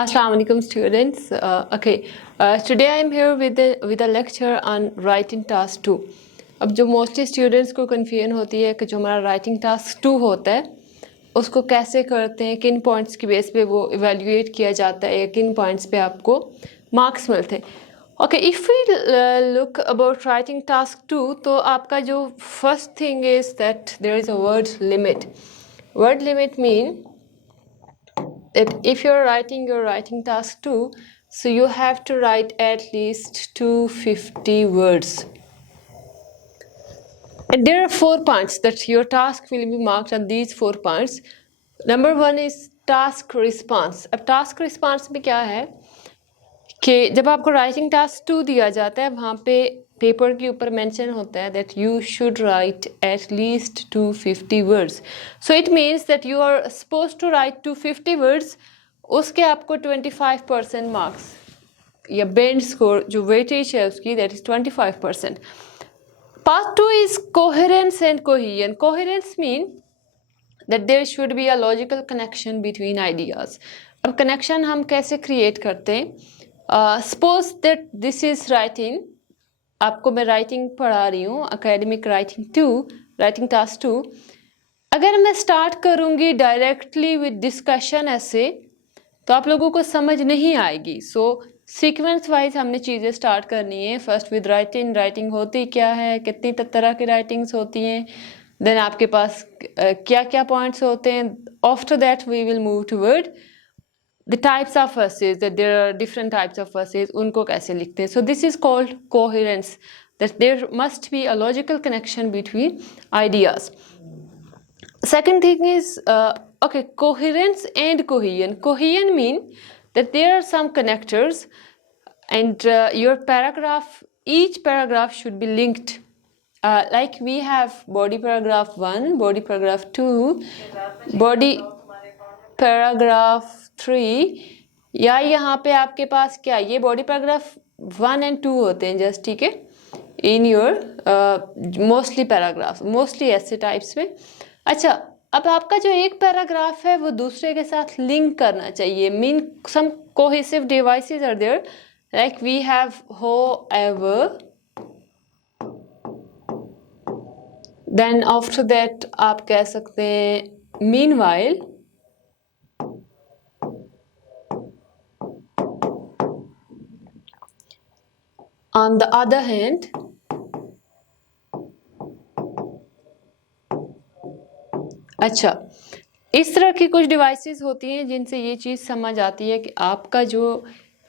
Assalamu alaikum students. Today I am here with a lecture on writing task 2. अब जो mostly students को confusion होती है कि जो हमारा राइटिंग टास्क 2 होता है उसको कैसे करते हैं, किन पॉइंट्स की बेस पे वो इवेल्युएट किया जाता है या किन पॉइंट्स पे आपको मार्क्स मिलते हैं. Okay, if we look about writing task 2, तो आपका जो first thing is that there is a word limit. Word limit mean that if you're writing your writing task 2, so you have to write at least 250 words. And there are 4 points that your task will be marked on these 4 points. Number 1 is task response. अब task response में क्या है कि जब आपको writing task 2 दिया जाता है वहाँ पे पेपर के ऊपर मेंशन होता है that you should write at least 250 words. So it means that you are supposed to write 250 words. उसके आपको 25% मार्क्स या बेंड स्कोर जो वेटेज है उसकी that is 25%. Part 2 is coherence and cohesion. Coherence mean that there should be a logical connection between ideas. अब connection हम कैसे create करते हैं? Suppose that this is writing. आपको मैं राइटिंग पढ़ा रही हूँ, एकेडमिक राइटिंग 2, राइटिंग टास्क 2. अगर मैं स्टार्ट करूँगी डायरेक्टली विद डिस्कशन ऐसे तो आप लोगों को समझ नहीं आएगी. सो सीक्वेंस वाइज हमने चीज़ें स्टार्ट करनी है. फर्स्ट विद राइटिंग, राइटिंग होती क्या है, कितनी तरह की राइटिंग्स होती हैं, देन आपके पास क्या क्या पॉइंट्स होते हैं. After that we will move toward the types of verses, that there are different types of verses, उनको कैसे लिखते हैं. So this is called coherence, that there must be a logical connection between ideas. Second thing is coherence and cohesion. Cohesion mean that there are some connectors and your paragraph, each paragraph should be linked. Like we have body paragraph 1, body paragraph 2, body paragraph 3, या यहाँ पे आपके पास क्या ये body paragraph 1 and 2 होते हैं just, ठीक है, in your mostly paragraph, mostly ऐसे टाइप्स में. अच्छा, अब आपका जो एक पैराग्राफ है वो दूसरे के साथ लिंक करना चाहिए. Mean some cohesive devices are there, like we have however, then after that आप कह सकते हैं meanwhile, on the other hand, अच्छा, इस तरह की कुछ डिवाइसेस होती हैं जिनसे ये चीज़ समझ आती है कि आपका जो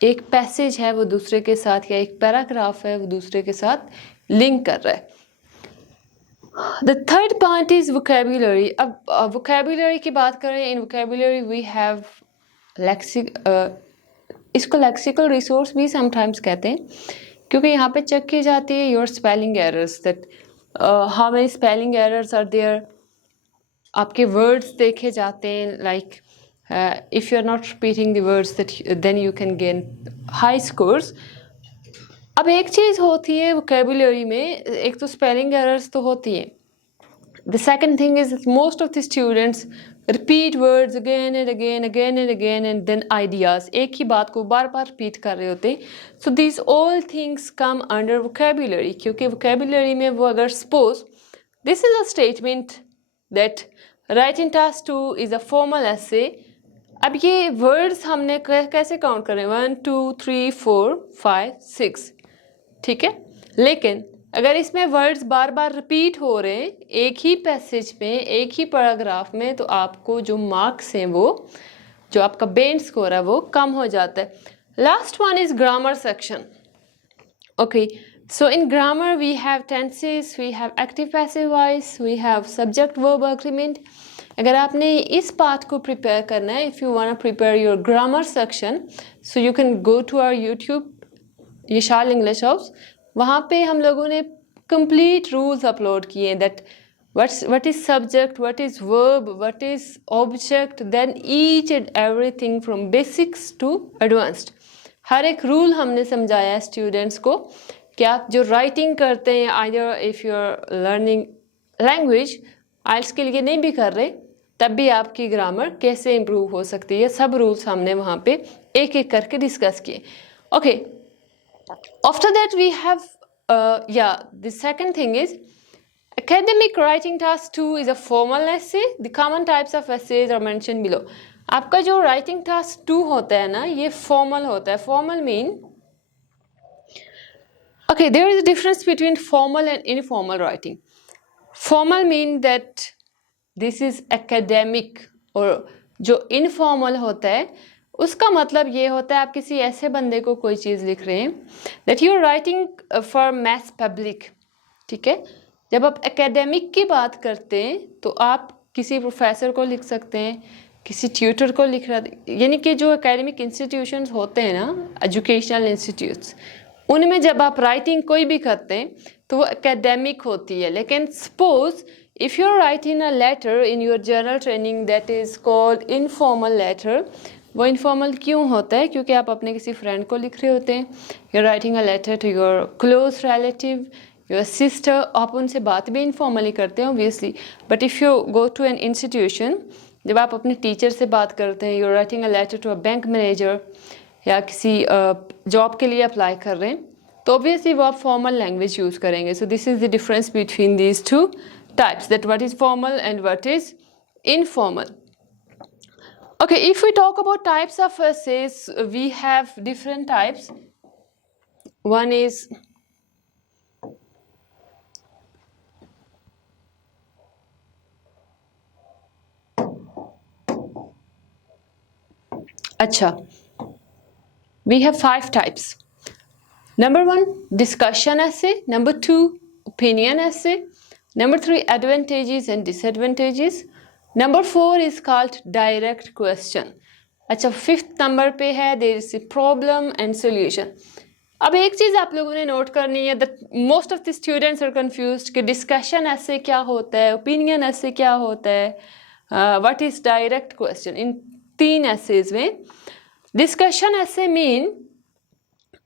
एक पैसेज है वो दूसरे के साथ, या एक पैराग्राफ है वो दूसरे के साथ लिंक कर रहा है. The third point is vocabulary. अब vocabulary की बात करें, in vocabulary we have इसको lexical resource भी sometimes कहते हैं, क्योंकि यहाँ पे चेक की जाती है your spelling errors, that how many spelling errors are there. आपके वर्ड्स देखे जाते हैं, like if you are not repeating the words that then you can gain high scores. अब एक चीज़ होती है वोकेबुलरी में, एक तो स्पेलिंग एरर्स तो होती हैं. The second thing is most of the students repeat words again and again, again and again, and then ideas, एक ही बात को बार बार रिपीट कर रहे होते. So these all things come under vocabulary, क्योंकि वोकेबुलरी में वो अगर suppose this is a statement that writing task 2 is a formal essay. अब ये वर्ड्स हमने कैसे काउंट करें, 1 2 3 4 5 6, ठीक है. लेकिन अगर इसमें वर्ड्स बार बार रिपीट हो रहे हैं एक ही पैसेज में, एक ही पैराग्राफ में, तो आपको जो मार्क्स हैं वो, जो आपका बेंड स्कोर है वो कम हो जाता है. Last one is grammar section. Okay, so in grammar we have tenses, we have active passive voice, we have subject verb agreement. अगर आपने इस पार्ट को प्रिपेयर करना है, if you want to prepare your grammar section, so you can go to our YouTube Yashal English house. वहाँ पे हम लोगों ने कंप्लीट रूल्स अपलोड किए हैं, that what is subject, what is verb, what is object, then each and everything from basics to advanced. हर एक rule हमने समझाया है स्टूडेंट्स को कि आप जो राइटिंग करते हैं, either if you are learning language, IELTS के लिए नहीं भी कर रहे, तब भी आपकी ग्रामर कैसे इम्प्रूव हो सकती है, सब रूल्स हमने वहाँ पे एक एक करके डिस्कस किए. Okay, after that we have the second thing is academic writing task 2 is a formal essay. The common types of essays are mentioned below. आपका जो writing task 2 होता है ना, ये formal होता है. Formal mean, okay, there is a difference between formal and informal writing. Formal mean that this is academic, और जो informal होता है उसका मतलब ये होता है आप किसी ऐसे बंदे को कोई चीज़ लिख रहे हैं that you are writing for mass public. ठीक है, जब आप एकेडमिक की बात करते हैं तो आप किसी प्रोफेसर को लिख सकते हैं, किसी ट्यूटर को लिख रहा, यानी कि जो एकेडमिक इंस्टीट्यूशंस होते हैं ना, एजुकेशनल इंस्टीट्यूट्स, उनमें जब आप राइटिंग कोई भी करते हैं तो वो एकेडमिक होती है. लेकिन suppose if you are writing a letter in your general training that is called informal letter. वो इनफॉर्मल क्यों होता है? क्योंकि आप अपने किसी फ्रेंड को लिख रहे होते हैं. You are writing a letter to your close relative, your sister. आप उनसे बात भी इनफॉर्मली करते हैं obviously, but if you go to an institution, जब आप अपने टीचर से बात करते हैं, you are writing a letter to a bank manager या किसी जॉब के लिए अप्लाई कर रहे हैं, तो ऑब्वियसली वो आप फॉर्मल लैंग्वेज यूज़ करेंगे. So this is the difference between these two types, that what is formal and what is informal. Okay, if we talk about types of essays, we have different types. One is we have 5 types. Number 1, discussion essay. Number 2, opinion essay. Number 3, advantages and disadvantages. Number 4 is called direct question. अच्छा, 5th number पे है there is a problem and solution. अब एक चीज़ आप लोगों ने note करनी है that most of the students are confused कि discussion essay क्या होता है, opinion essay क्या होता है, what is direct question. In 3 essays में discussion essay mean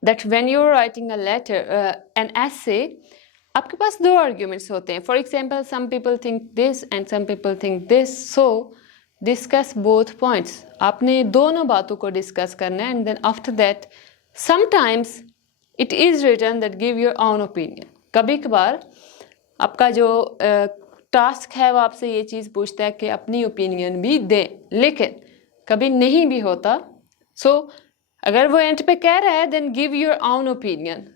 that when you are writing a letter, an essay, आपके पास 2 आर्ग्यूमेंट्स होते हैं. For example some people think this and some people think this, so discuss both points. आपने दोनों बातों को discuss करना है and then after that sometimes it is written that give your own opinion. कभी कभार आपका जो टास्क है वो आपसे ये चीज़ पूछता है कि अपनी ओपिनियन भी दें, लेकिन कभी नहीं भी होता. सो अगर वो एंड पे कह रहा है then give your own opinion,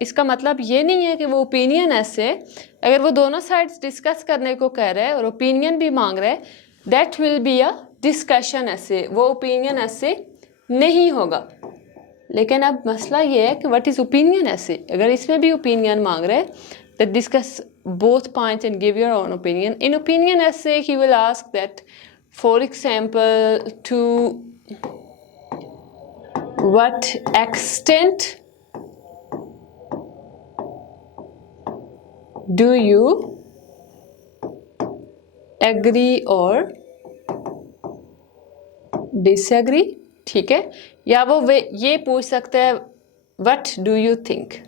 इसका मतलब ये नहीं है कि वो ओपिनियन ऐसे, अगर वो दोनों साइड्स डिस्कस करने को कह रहा है और ओपिनियन भी मांग रहा है, that will be a discussion ऐसे, वो ओपिनियन ऐसे नहीं होगा. लेकिन अब मसला ये है कि व्हाट इज़ ओपिनियन ऐसे. अगर इसमें भी ओपिनियन मांग रहे हैं that discuss both points and give your own opinion. In opinion essay he will ask that for example to what extent do you agree or disagree. ठीक है, या वो ये पूछ सकता है what do you think.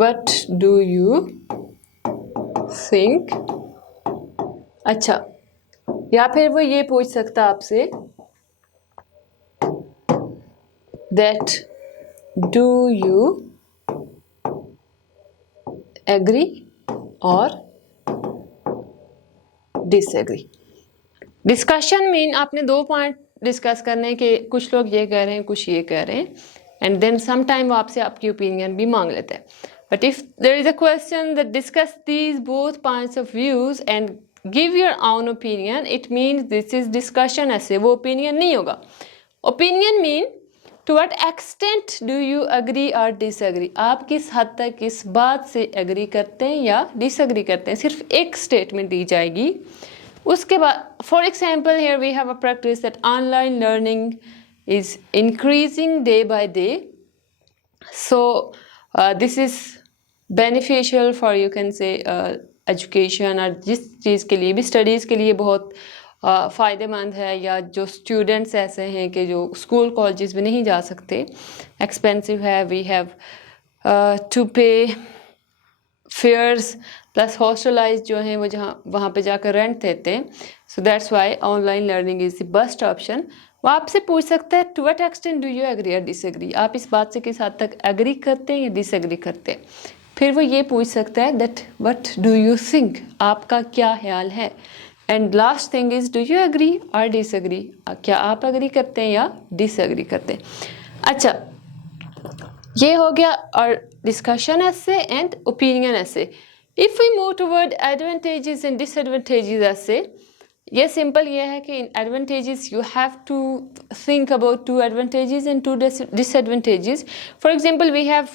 What do you think. अच्छा, या फिर वो ये पूछ सकता आपसे that do you agree or disagree. Discussion mean आपने 2 पॉइंट डिस्कस करने के, कुछ लोग ये कह रहे हैं कुछ ये कह रहे हैं, एंड देन सम टाइम वो आपसे आपकी ओपिनियन भी मांग लेते हैं. But if there is a question that discuss these both points of views and give your own opinion, it means this is discussion ऐसे, वो ओपिनियन नहीं होगा. Opinion mean to what extent do you agree और disagree. आप किस हद तक इस बात से एग्री करते हैं या डिसअग्री करते हैं, सिर्फ एक स्टेटमेंट दी जाएगी. उसके बाद for example here we have a practice that online learning is increasing day by day, so this is beneficial for you can say education, और जिस चीज़ के लिए भी, स्टडीज़ के लिए बहुत फ़ायदेमंद है, या जो स्टूडेंट्स ऐसे हैं कि जो स्कूल कॉलेजेस में नहीं जा सकते, एक्सपेंसिव है, वी हैव टू पे फेयर्स प्लस हॉस्टलाइज जो हैं वो जहाँ वहाँ पे जाकर रेंट देते हैं, so that's why online learning is the best option. वो आपसे पूछ सकता है to what extent do you agree और डिसएग्री, आप इस बात से किस हद तक एग्री करते हैं या डिसएग्री करते हैं। फिर वो ये पूछ सकता है that what do you think, आपका क्या ख्याल है। And last thing is do you agree और डिसएग्री, क्या आप एग्री करते हैं या डिसएग्री करते हैं। अच्छा, ये हो गया और discussion essay and opinion essay. If we move toward advantages and disadvantages essay, ये सिंपल ये है कि in advantages you have to think about two advantages and two disadvantages. For example we have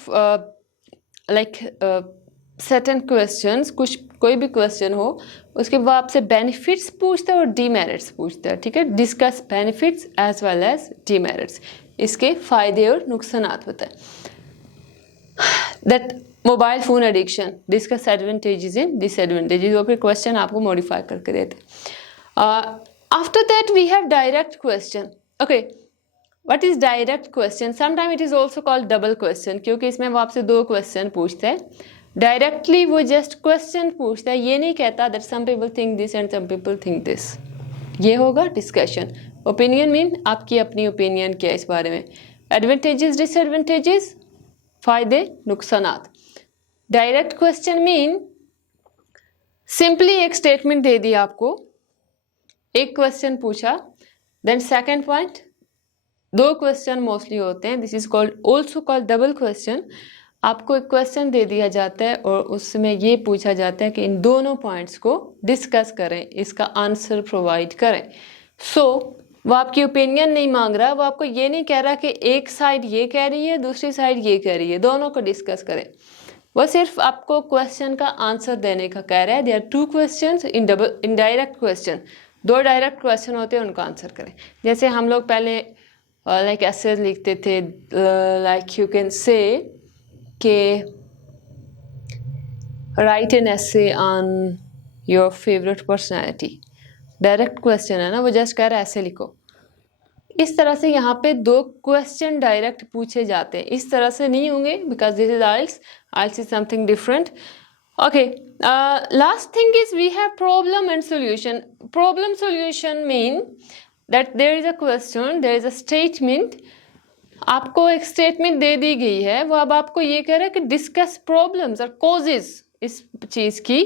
like certain questions, कुछ कोई भी question हो उसके वो आपसे बेनिफिट्स पूछता है और डीमेरिट्स पूछता है, ठीक है। Discuss benefits as well as demerits, इसके फ़ायदे और नुकसानात बताएं। That mobile phone addiction, discuss advantages and disadvantages, वो फिर क्वेश्चन आपको मॉडिफाई करके देते। After that we have direct question. Okay, what is direct question? Sometime it is also called double question, क्योंकि इसमें वो आपसे दो क्वेश्चन पूछते हैं। डायरेक्टली वो जस्ट क्वेश्चन पूछता है, ये नहीं कहता that some people think this and some people think this. ये होगा डिस्कशन। ओपिनियन मीन आपकी अपनी ओपिनियन क्या है इस बारे में। एडवांटेजेस डिसएडवांटेजेस, फ़ायदे नुकसानात। डायरेक्ट क्वेश्चन मीन सिंपली एक स्टेटमेंट दे दी आपको, एक क्वेश्चन पूछा, देन सेकंड पॉइंट, दो क्वेश्चन मोस्टली होते हैं, this is called also called double question. आपको एक क्वेश्चन दे दिया जाता है और उसमें ये पूछा जाता है कि इन दोनों पॉइंट्स को डिस्कस करें, इसका आंसर प्रोवाइड करें। सो वो आपकी ओपिनियन नहीं मांग रहा, वो आपको ये नहीं कह रहा कि एक साइड ये कह रही है दूसरी साइड ये कह रही है, दोनों को डिस्कस करें। वो सिर्फ आपको क्वेश्चन का आंसर देने का कह रहा है। There are two questions in direct question, दो डायरेक्ट क्वेश्चन होते हैं, उनका आंसर करें। जैसे हम लोग पहले लाइक ऐसे लिखते थे, लाइक यू कैन से कि right an essay on your favourite personality, direct question है ना, वो जस्ट कह रहा है ऐसे लिखो। इस तरह से यहाँ पे दो क्वेश्चन डायरेक्ट पूछे जाते हैं, इस तरह से नहीं होंगे because this is IELTS, IELTS is something different. Okay, last thing is we have problem and solution. Problem solution mean that there is a question, there is a statement, आपको एक स्टेटमेंट दे दी गई है, वो अब आपको ये कह रहा है कि डिस्कस प्रॉब्लम्स और कॉजेज, इस चीज़ की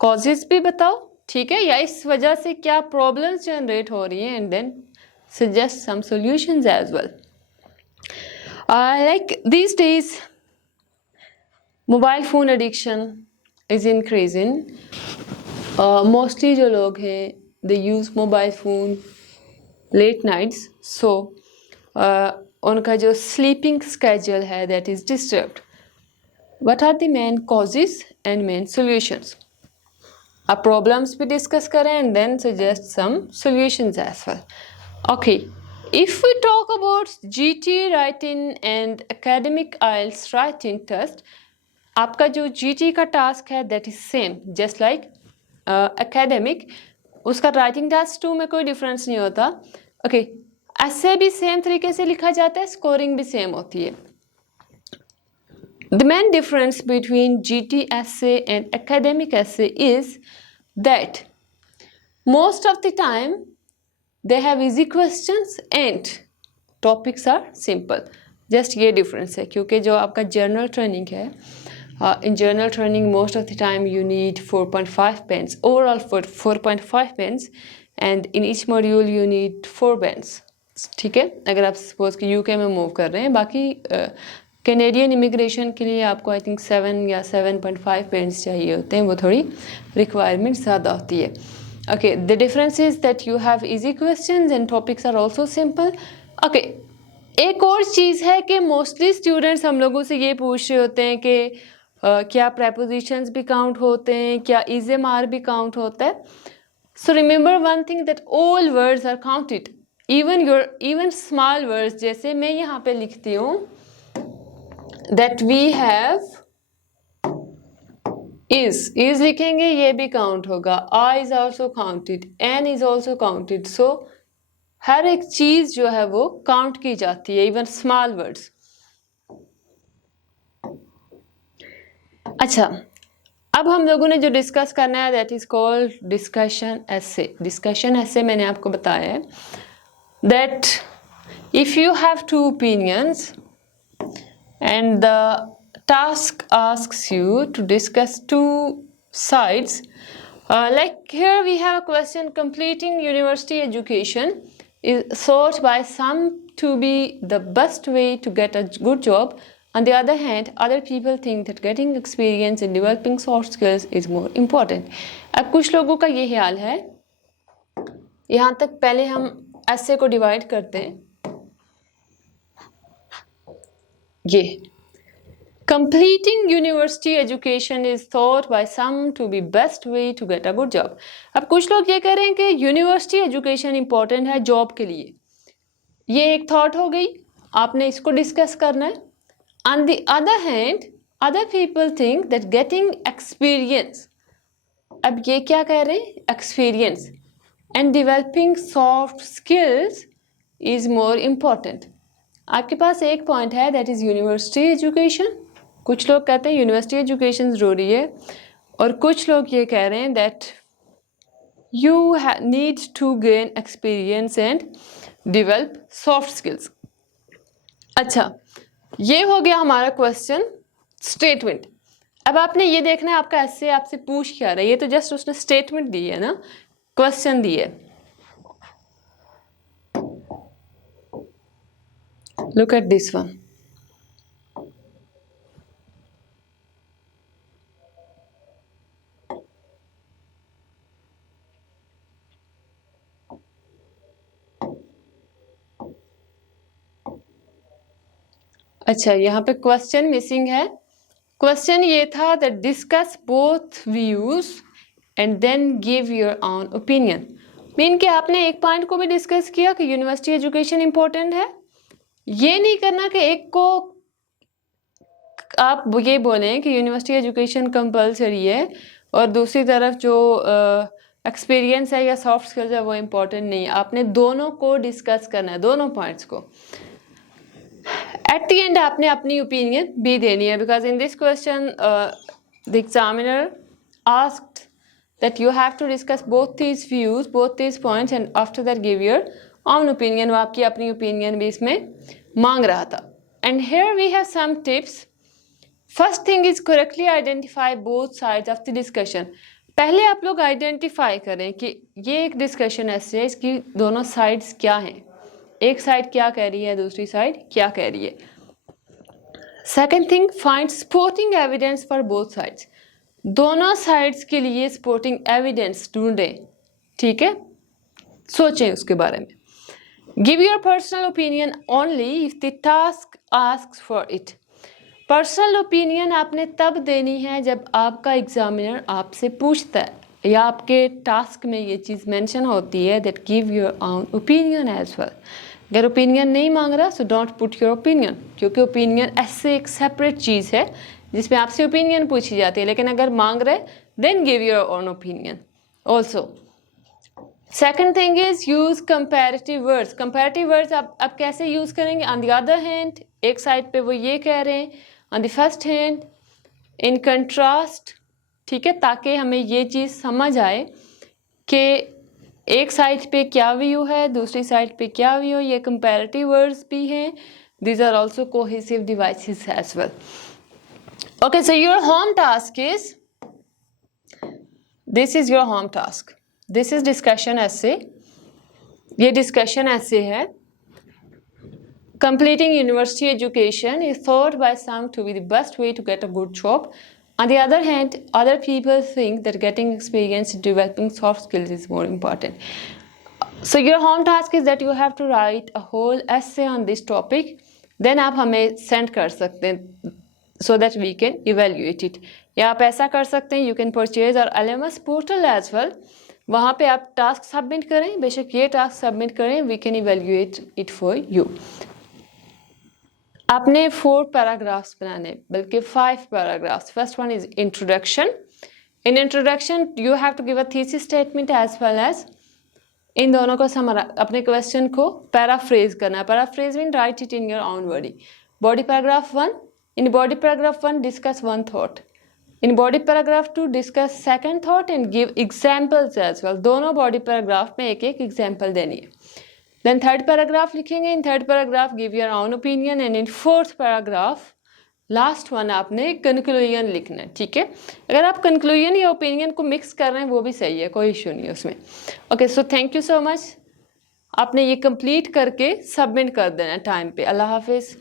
कॉजेज भी बताओ, ठीक है, या इस वजह से क्या प्रॉब्लम्स जनरेट हो रही हैं, and then suggest some solutions as well. Like these days mobile phone addiction is increasing. Mostly जो लोग हैं they use mobile phone late nights, so उनका जो sleeping schedule है that is disturbed. What are the main causes and main solutions? आप problems भी discuss करें and then suggest some solutions as well. Okay, if we talk about GT writing and academic IELTS writing test, आपका जो GT का task है that is same, just like academic, उसका writing task 2 में कोई difference नहीं होता। Okay, ऐसे भी same तरीके से लिखा जाता है, scoring भी same होती है। The main difference between GT essay and academic essay is that most of the time they have easy questions and topics are simple. Just ये difference है, क्योंकि जो आपका general training है, in general training most of the time you need 4.5 pens, overall for 4.5 pens, and in each module you need 4 pens, ठीक है। अगर आप suppose कि UK में move कर रहे हैं, बाकी कैनेडियन इमिग्रेशन के लिए आपको आई थिंक 7 या 7.5 पेंस चाहिए होते हैं, वो थोड़ी रिक्वायरमेंट ज़्यादा होती है। Okay, the difference is that you have easy questions and topics are also simple. Okay, एक और चीज़ है कि मोस्टली स्टूडेंट्स हम लोगों से ये पूछ रहे होते हैं कि क्या प्रेपोजिशंस भी काउंट होते हैं, क्या EZMR भी काउंट होता है। So remember one thing that all words are counted, even small words, जैसे मैं यहाँ पे लिखती हूँ that we have इज लिखेंगे, ये भी काउंट होगा. A is also counted, an is also counted. So हर एक चीज जो है वो काउंट की जाती है, इवन स्मॉल वर्ड्स. अच्छा, अब हम लोगों ने जो डिस्कस करना है that is called discussion essay. Discussion essay मैंने आपको बताया है that if you have two opinions and the task asks you to discuss two sides, like here we have a question: completing university education is thought by some to be the best way to get a good job. On the other hand, other people think that getting experience and developing soft skills is more important. अब कुछ लोगों का ये ख्याल है, यहाँ तक पहले हम ऐसे को डिवाइड करते हैं. ये completing university education is thought by some to be best way to get a good job. अब कुछ लोग ये कह रहे हैं कि यूनिवर्सिटी एजुकेशन इंपॉर्टेंट है जॉब के लिए. ये एक थॉट हो गई, आपने इसको डिस्कस करना है. On the other hand other people think that getting experience, अब ये क्या कह रहे हैं, experience and developing soft skills is more important. आपके पास एक पॉइंट है दैट इज यूनिवर्सिटी एजुकेशन. कुछ लोग कहते हैं यूनिवर्सिटी एजुकेशन ज़रूरी है, और कुछ लोग ये कह रहे हैं that you need to gain experience and develop soft skills. अच्छा, ये हो गया हमारा क्वेश्चन स्टेटमेंट. अब आपने ये देखना है आपका ऐसे आपसे पूछ क्या रहा है. ये तो जस्ट उसने स्टेटमेंट दी है ना, क्वेश्चन दी है. Look at this one. अच्छा, यहाँ पे क्वेश्चन मिसिंग है. क्वेश्चन ये था that discuss both views and then give your own opinion. Mean कि आपने एक पॉइंट को भी डिस्कस किया कि यूनिवर्सिटी एजुकेशन इंपॉर्टेंट है. ये नहीं करना कि एक को आप ये बोलें कि यूनिवर्सिटी एजुकेशन कंपलसरी है और दूसरी तरफ जो एक्सपीरियंस है या सॉफ्ट स्किल्स है वो इम्पोर्टेंट नहीं है. आपने दोनों को डिस्कस करना है, दोनों पॉइंट्स को. एट द एंड आपने अपनी ओपिनियन भी देनी है, because in this question the examiner asked that you have to discuss both these views, both these points, and after that give your own opinion. वो आपकी अपनी opinion भी इसमें मांग रहा था. And here we have some tips. First thing is correctly identify both sides of the discussion. पहले आप लोग identify करें कि ये एक discussion ऐसे है, इसकी दोनों sides क्या हैं. एक side क्या कह रही है, दूसरी side क्या कह रही है. Second thing, find supporting evidence for both sides. दोनों साइड्स के लिए सपोर्टिंग एविडेंस ढूंढें. ठीक है, सोचें उसके बारे में. Give your personal opinion only if the task asks for it. Personal opinion आपने तब देनी है जब आपका एग्जामिनर आपसे पूछता है या आपके टास्क में ये चीज़ मेंशन होती है that give your own opinion as well. अगर ओपिनियन नहीं मांग रहा so don't put your opinion, क्योंकि ओपिनियन ऐसे एक सेपरेट चीज़ है जिसमें आपसे ओपिनियन पूछी जाती है. लेकिन अगर मांग रहे then give your own opinion also. Second thing is use comparative words. Comparative words आप कैसे यूज करेंगे. ऑन द अदर हैंड, एक साइड पे वो ये कह रहे हैं, on the first hand in contrast. ठीक है, ताकि हमें ये चीज़ समझ आए कि एक साइड पे क्या व्यू है, दूसरी साइड पे क्या व्यू. ये कंपैरेटिव वर्ड्स भी हैं. These are also cohesive devices as well. Okay, so your home task is, this is your home task. This is discussion essay. ये discussion essay है. Completing university education is thought by some to be the best way to get a good job. On the other hand, other people think that getting experience in developing soft skills is more important. So your home task is that you have to write a whole essay on this topic. Then आप हमें send कर सकते हैं so that we can evaluate it. या आप ऐसा कर सकते हैं, you can purchase our LMS portal as well. वहाँ पे आप टास्क सबमिट करें, बेशक ये टास्क सबमिट करें, we can evaluate it for you. आपने 4 पैराग्राफ्स बनाने, बल्कि 5 paragraphs. First one is introduction. In introduction you have to give a thesis statement as well as इन दोनों को अपने क्वेश्चन को पैराफ्रेज करना. Paraphrase mean write it in your own word. Body paragraph 1, in body paragraph 1 discuss one thought. In body paragraph 2 discuss second thought and give examples as well. दोनों body paragraph में एक एक example देनी है. Then third paragraph लिखेंगे. In third paragraph give your own opinion. And in fourth paragraph last one आपने conclusion लिखना है. ठीक है, अगर आप कंक्लूजन या ओपिनियन को मिक्स कर रहे हैं वो भी सही है, कोई इशू नहीं है उसमें. Okay, so thank you so much. आपने ये कंप्लीट करके सबमिट कर देना टाइम पे. अल्लाह हाफिज़.